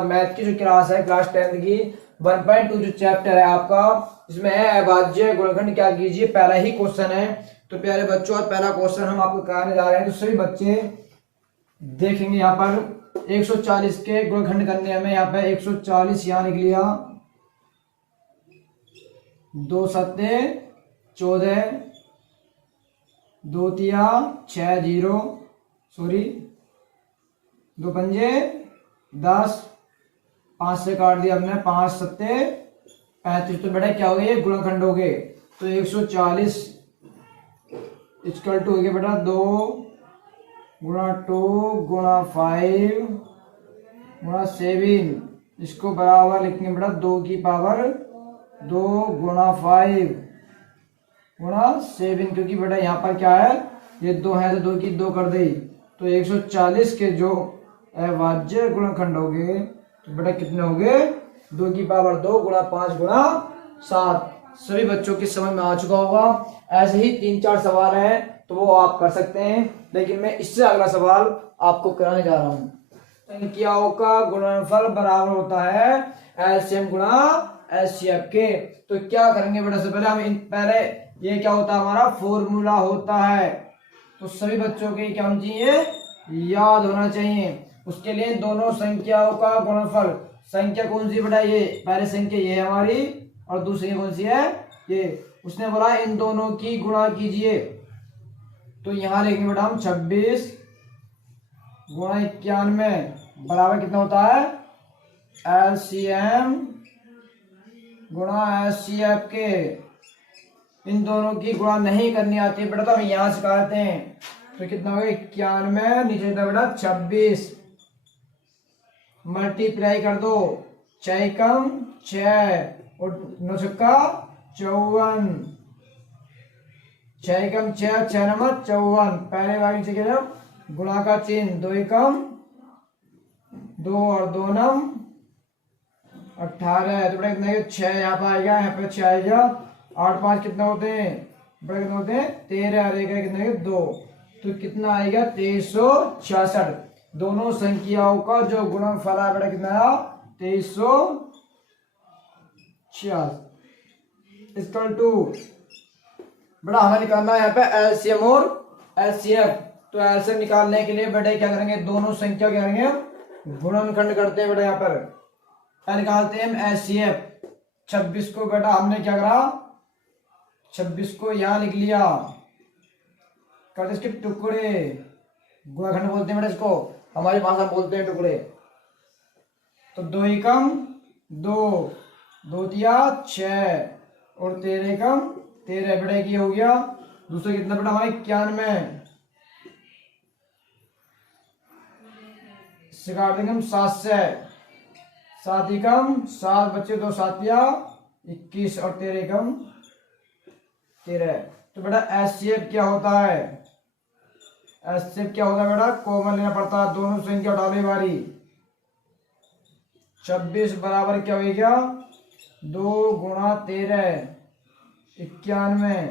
नमस्कार। मैथ की जो क्लास है क्लास 10th की 1.2 जो चैप्टर है आपका, इसमें है अभाज्य गुणनखंड। क्या कीजिए, पहला ही क्वेश्चन है। तो प्यारे बच्चों, और पहला क्वेश्चन हम आपको कराने जा रहे हैं। तो सभी बच्चे देखेंगे यहाँ पर 140 के गुणनखंड करने हमें। यहाँ पे 140 यहाँ लिख लिया, 2 सत्ते 14, 2 तिया 6 0, सॉरी 2 पंजे 10, 5 से काट दिया हमने, 5 सत्ते 35। तो बेटा क्या हो गए, ये गुणनखंड हो गए। तो 140 इक्वल टू हो गया बेटा 2 गुणा 2 गुणा 5 गुणा 7। इसको बराबर लिखेंगे बेटा 2 की पावर 2 गुणा 5 गुणा 7, क्योंकि बेटा यहाँ पर क्या है, ये 2 है तो 2 की 2 कर दी। तो 140 के जो अभाज्य गुणनखंड हो गए तो बेटा कितने हो गए, 2 की पावर 2 गुणा 5 गुणा 7। सभी बच्चों की समझ में आ चुका होगा। ऐसे ही 3-4 सवाल हैं तो वो आप कर सकते हैं, लेकिन मैं इससे अगला सवाल आपको कराने जा रहा हूँ। संख्याओं का गुणनफल बराबर होता है एलसीएम गुणा एचसीएफ के। तो क्या करेंगे बेटा, सबसे पहले हम पहले ये क्या होता है, हमारा फॉर्मूला होता है। तो सभी बच्चों के क्या होना चाहिए, याद होना चाहिए। उसके लिए दोनों संख्याओं का गुणनफल, संख्या कौन सी बेटा, ये पहले संख्या ये है हमारी, और दूसरी कौन सी है, ये। उसने बोला इन दोनों की गुणा कीजिए। तो यहां लिखेंगे बेटा हम 26 गुणा 91 बराबर कितना होता है, एलसीएम गुणा एचसीएफ के। इन दोनों की गुणा नहीं करनी आती है बेटा, तो हम यहां से करते हैं। तो कितना हो गया 91, नीचे बेटा 26, मल्टीप्लाई कर दो, 6 कम 6 और 9 छक्का 54, 6 कम 6, 6 नंबर 54। पहले वाली जगह गुणा का चिन्ह, 2 कम 2 और 2 नम 18। तो बड़ा कितना 6 यहाँ पर आएगा, यहाँ पे 6 आएगा। 8 5 कितना होते हैं, बड़ा कितना होते हैं 13, और एक कितना 2। तो कितना आएगा 2366। दोनों संख्याओं का जो गुणनफल है बेटा कितना आया, 2366 इक्वल टू बेटा हमें निकालना है यहाँ पे एलसीएम और एचसीएफ। तो एलसीएम निकालने के लिए बेटा क्या करेंगे, दोनों संख्या क्या करेंगे, गुणनखंड करते हैं बेटा। यहाँ पर निकालते हैं हम एचसीएफ। 26 को बेटा हमने क्या करा, 26 को यहाँ लिख लिया, करते इसके टुकड़े, गुणनखंड बोलते हैं बेटा इसको, हमारी भाषा में बोलते हैं टुकड़े। तो 2 एकम 2, 2 तिया 6 और 13 एकम 13 बेटा की हो गया। दूसरा कितना बेटा हमारे 91 से काट देंगे हम 7 से, 7 एकम 7 बच्चे 2 सातिया 21 और 13 एकम 13। तो बेटा एचसीएफ क्या होता है, एचसीएफ क्या होता है बेटा, कॉमन लेना पड़ता है, दोनों संख्या डाले वाली। 26 बराबर क्या हो गया, 2 गुणा 13 91।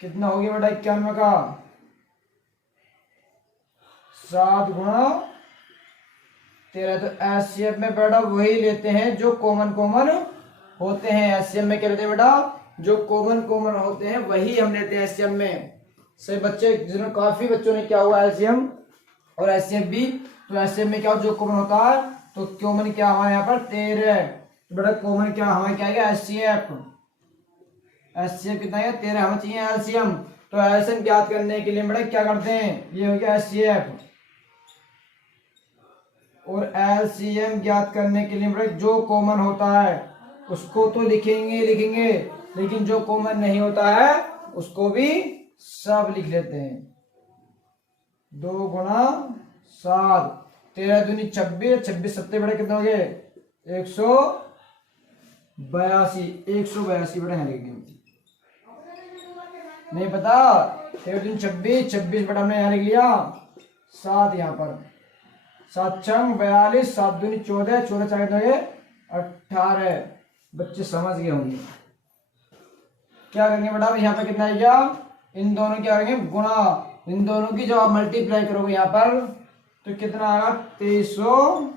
कितना हो गया बेटा 91 का, 7 गुणा 13। तो एचसीएफ में बेटा वही लेते हैं जो कॉमन कॉमन होते हैं। एचसीएफ में क्या लेते हैं बेटा, जो कॉमन कॉमन होते हैं वही हम लेते हैं एचसीएफ में। सही बच्चे, जिन्होंने काफी बच्चों ने क्या हुआ एलसीएम और एचसीएफ भी। तो एचसीएफ में क्या जो कॉमन होता है, तो कॉमन क्या हमारे यहाँ पर 13। तो बेटा कॉमन क्या हमारे क्या है एचसीएफ, एचसीएफ कितना है 13, हमें चाहिए एलसीएम। तो एलसीएम ज्ञात करने के लिए बेटा क्या करते हैं, ये हो गया एचसीएफ। और एलसीएम ज्ञात करने के लिए बेटा जो कॉमन होता है उसको तो लिखेंगे, लेकिन जो कॉमन नहीं होता है उसको भी सब लिख लेते हैं। 2 गुणा 7, 13 दूनी 26, 26 सत्ते बड़े कितने हो गए 182, 182 बड़े हैं। नहीं पता, 13 दूनी 26, 26 बड़ा हमने यहाँ लिख लिया, 7 यहाँ पर 7 छंग 42, 7 दूनी 14, 14 चार कितने हो गए 18। बच्चे समझ गए होंगे। क्या करेंगे बेटा, यहाँ पर कितना आएगा, इन दोनों क्या करेंगे गुणा, इन दोनों की जब आप मल्टीप्लाई करोगे यहाँ पर तो कितना आएगा 2366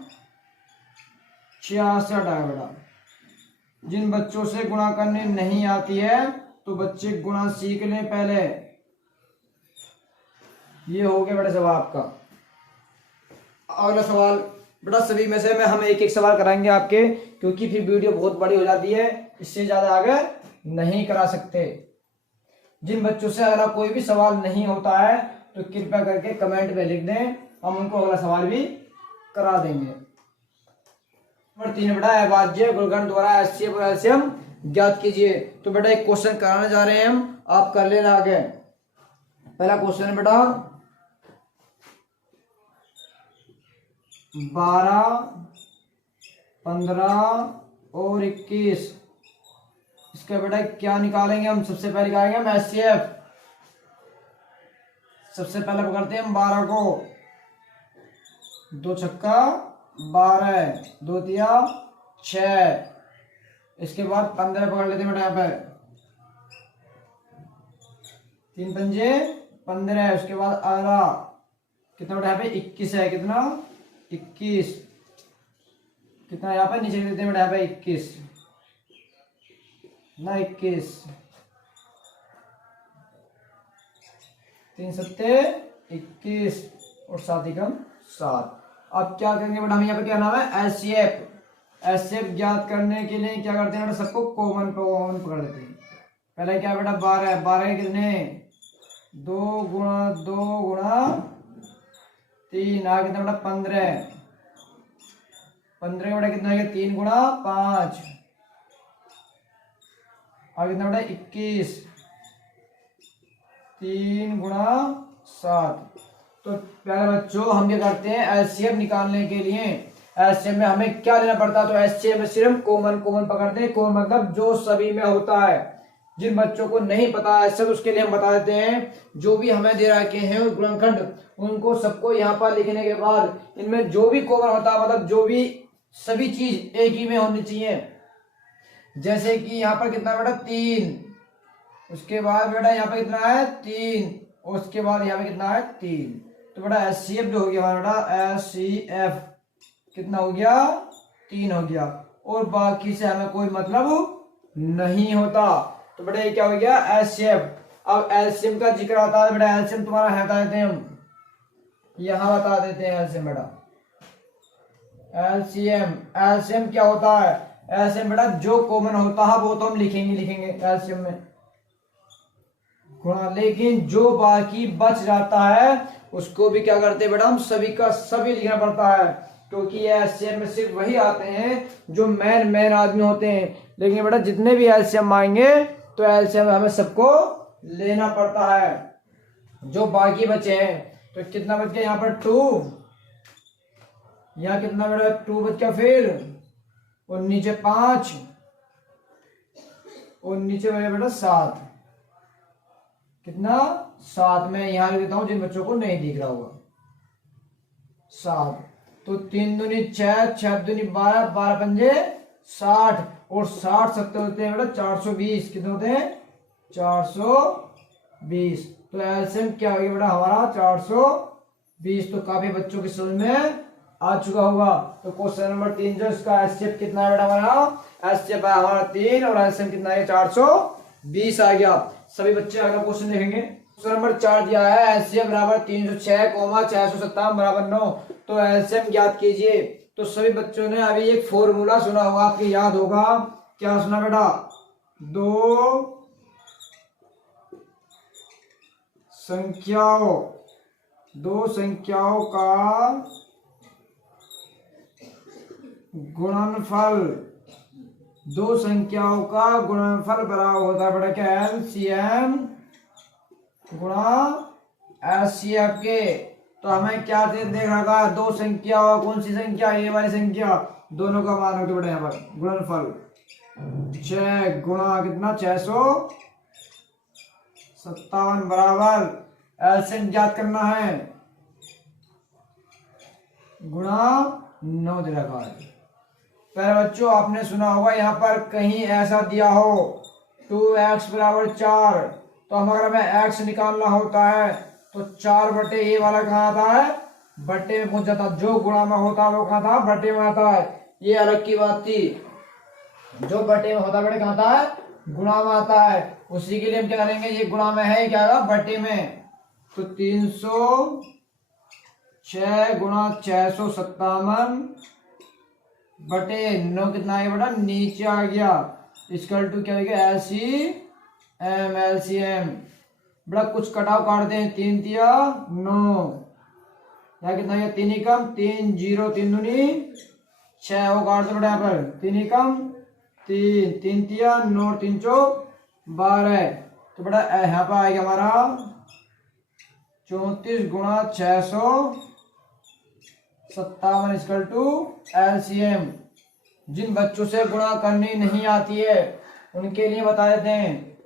66 आया बेटा। जिन बच्चों से गुणा करने नहीं आती है तो बच्चे गुणा सीख लें पहले। ये हो गया बेटा जवाब आपका। अगला सवाल बेटा, सभी में से हम एक एक सवाल कराएंगे आपके, क्योंकि फिर वीडियो बहुत बड़ी हो जाती है, इससे ज्यादा आगे नहीं करा सकते। जिन बच्चों से अगला कोई भी सवाल नहीं होता है तो कृपया करके कमेंट में लिख दें, हम उनको अगला सवाल भी करा देंगे। नंबर 3 बेटा, अभाज्य गुणनखंड द्वारा एचसीएफ और एलसीएम ज्ञात कीजिए। तो बेटा एक क्वेश्चन कराने जा रहे हैं हम, आप कर लेना आगे। पहला क्वेश्चन है बेटा 12, 15 और 21, इसका बेटा क्या निकालेंगे हम? सबसे पहले निकालेंगे हम एचसीएफ। सबसे पहले पकड़ते हैं हम 12 को, 2 छक्का 12, 2 तिया 6, इसके बाद 15 पकड़ लेते हैं बेटा यहाँ पे, 3 पंजे 15, उसके बाद अगला कितना बेटा यहाँ पे 21 है, कितना 21, कितना यहाँ पे नीचे देते हैं बेटा यहाँ पे 21 ना, 21, 3 सत्ते 21 और 7 एकम 7। अब क्या करेंगे बेटा, हम यहाँ पे क्या नाम है एचसीएफ। एचसीएफ ज्ञात करने के लिए क्या करते हैं बेटा, सबको कॉमन पकड़ देते हैं। पहले क्या बेटा 12, 12 के कितने 2 गुणा 2 गुणा 3, आगे कितना बेटा 15, 15 बेटा कितना है 3 गुणा 5, आगे कितना बेटा 21, 3 गुणा 7। तो प्यारे बच्चों हम क्या करते हैं एचसीएफ निकालने के लिए, एचसीएफ में हमें क्या लेना पड़ता है, तो एचसीएफ में सिर्फ कॉमन पकड़ते हैं। कॉमन मतलब जो सभी में होता है। जिन बच्चों को नहीं पता है सब, उसके लिए हम बता देते हैं, जो भी हमें दे रखे हैं गुणनखंड उनको सबको यहाँ पर लिखने के बाद इनमें जो भी कॉमन होता है, मतलब जो भी सभी चीज एक ही में होनी चाहिए। जैसे कि यहाँ पर कितना बेटा 3, उसके बाद बेटा यहाँ पे कितना है 3, और उसके बाद यहाँ पे कितना है 3। तो बेटा एचसीएफ जो हो गया हमारा बेटा एचसीएफ कितना हो गया 3 हो गया, और बाकी से हमें कोई मतलब नहीं होता। तो बेटा ये क्या हो गया एचसीएफ। अब एलसीएम का जिक्र आता है बेटा, एलसीएम तुम्हारा है बता देते हैं हम, यहाँ बता देते हैं एलसीएम बेटा। एलसीएम क्या होता है, एलसीएम बेटा जो कॉमन होता है वो तो हम लिखेंगे एलसीएम में गुणा, लेकिन जो बाकी बच जाता है उसको भी क्या करते हैं बेटा, हम सभी का सभी लिखना पड़ता है, क्योंकि ये एलसीएम में सिर्फ वही आते हैं जो मेन आदमी होते हैं। लेकिन बेटा जितने भी एलसीएम आएंगे तो एलसीएम हमें सबको लेना पड़ता है। जो बाकी बचे हैं तो कितना बच गया यहाँ पर 2, यहाँ कितना बेटा 2 बच गया, फिर और नीचे 5 और नीचे बेटा 7, कितना 7 में यहाँ लिख देता हूं जिन बच्चों को नहीं दिख रहा होगा 7। तो 3 दूनी 6, 6 दूनी 12, 12 पंजे 60, और 60 सत्तर होते हैं बेटा 420, कितने होते हैं 420। तो एलसीएम क्या हो गया बेटा हमारा 420। तो काफी बच्चों की समझ में आ चुका होगा। तो क्वेश्चन नंबर 3 जो इसका एचसीएफ कितना है बेटा हमारा, एचसीएफ है हमारा 3 और एलसीएम कितना है 420 आ गया। सभी बच्चे अगला क्वेश्चन देखेंगे। क्वेश्चन नंबर 4 दिया है एचसीएफ बराबर 306, 657 बराबर 9, तो एलसीएम ज्ञात कीजिए। तो सभी बच्चों ने अभी एक फॉर्मूला सुना होगा, आपको याद होगा, क्या सुना बेटा, दो संख्याओं का गुणनफल, दो संख्याओं का गुणनफल बराबर होता है बेटा क्या, एलसीएम गुणा एचसीएफ के। तो हमें क्या देख रखा है, दो संख्या, कौन सी संख्या, ये वाली संख्या, दोनों का मान होता बेटा यहाँ पर गुणनफल 6 गुणा कितना 657 बराबर एलसीएम ज्ञात करना है गुणा 9 दे रखा है। पहले बच्चों आपने सुना होगा यहाँ पर कहीं ऐसा दिया हो 2x बराबर 4, तो अगर हमें x निकालना होता है तो 4 बटे ए वाला कहाँ आता है, बटे में पहुंच जाता, जो गुणा में होता है वो कहाँ था, बटे में आता है। ये अलग की बात थी। जो बटे में होता बेटा क्या आता है, गुणा में आता है। उसी के लिए हम क्या करेंगे, ये गुणा में है, क्या होगा बटे में। तो 306 गुणा 657 बटे 9 कितना है बेटा, नीचे आ गया। इक्वल टू क्या हो गया, एलसीएम बेटा कुछ कटाव काट दें, 3 तिया 9, यहाँ कितना गया 3 एकम 3 0 3 दूनी 6, वो काट दो बेटा यहाँ पर 3 एकम 3 3 तिया 9 3 चौक 12। तो बेटा यहाँ पर आएगा हमारा 34 गुणा 657 इक्वल टू एलसीएम। जिन बच्चों से गुणा करनी नहीं आती है उनके लिए बता देते हैं,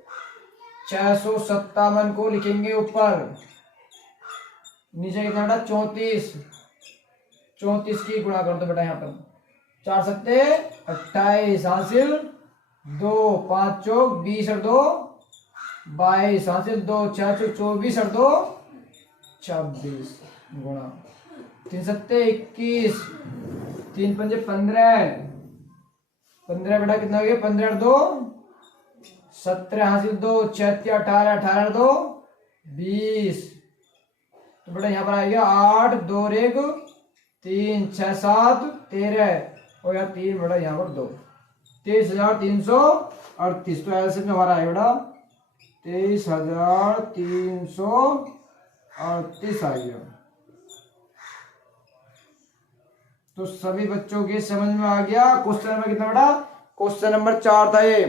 657 को लिखेंगे ऊपर, नीचे कितना बेटा 34, 34 की गुणा कर दो बेटा यहाँ पर, 4 सत्ते 28 हासिल 2 5 चौक 20 और 2 22 हासिल 2 6 चौक 24 और 2 26 गुणा 3 सत्ते 21 3 पंजे 15 बेटा कितना हो गया 15 और 2 17 हासिल 2 6 18 18 और 2 20। तो बेटा यहाँ पर आएगा 8 2 1 3 6 7 13 और यहाँ 3 बेटा यहाँ पर 2 23,338। तो ऐसे में हमारा आएगा बेटा 23,338 आ गया। तो सभी बच्चों के समझ में आ गया। क्वेश्चन नंबर कितना बेटा, क्वेश्चन नंबर 4 था ये।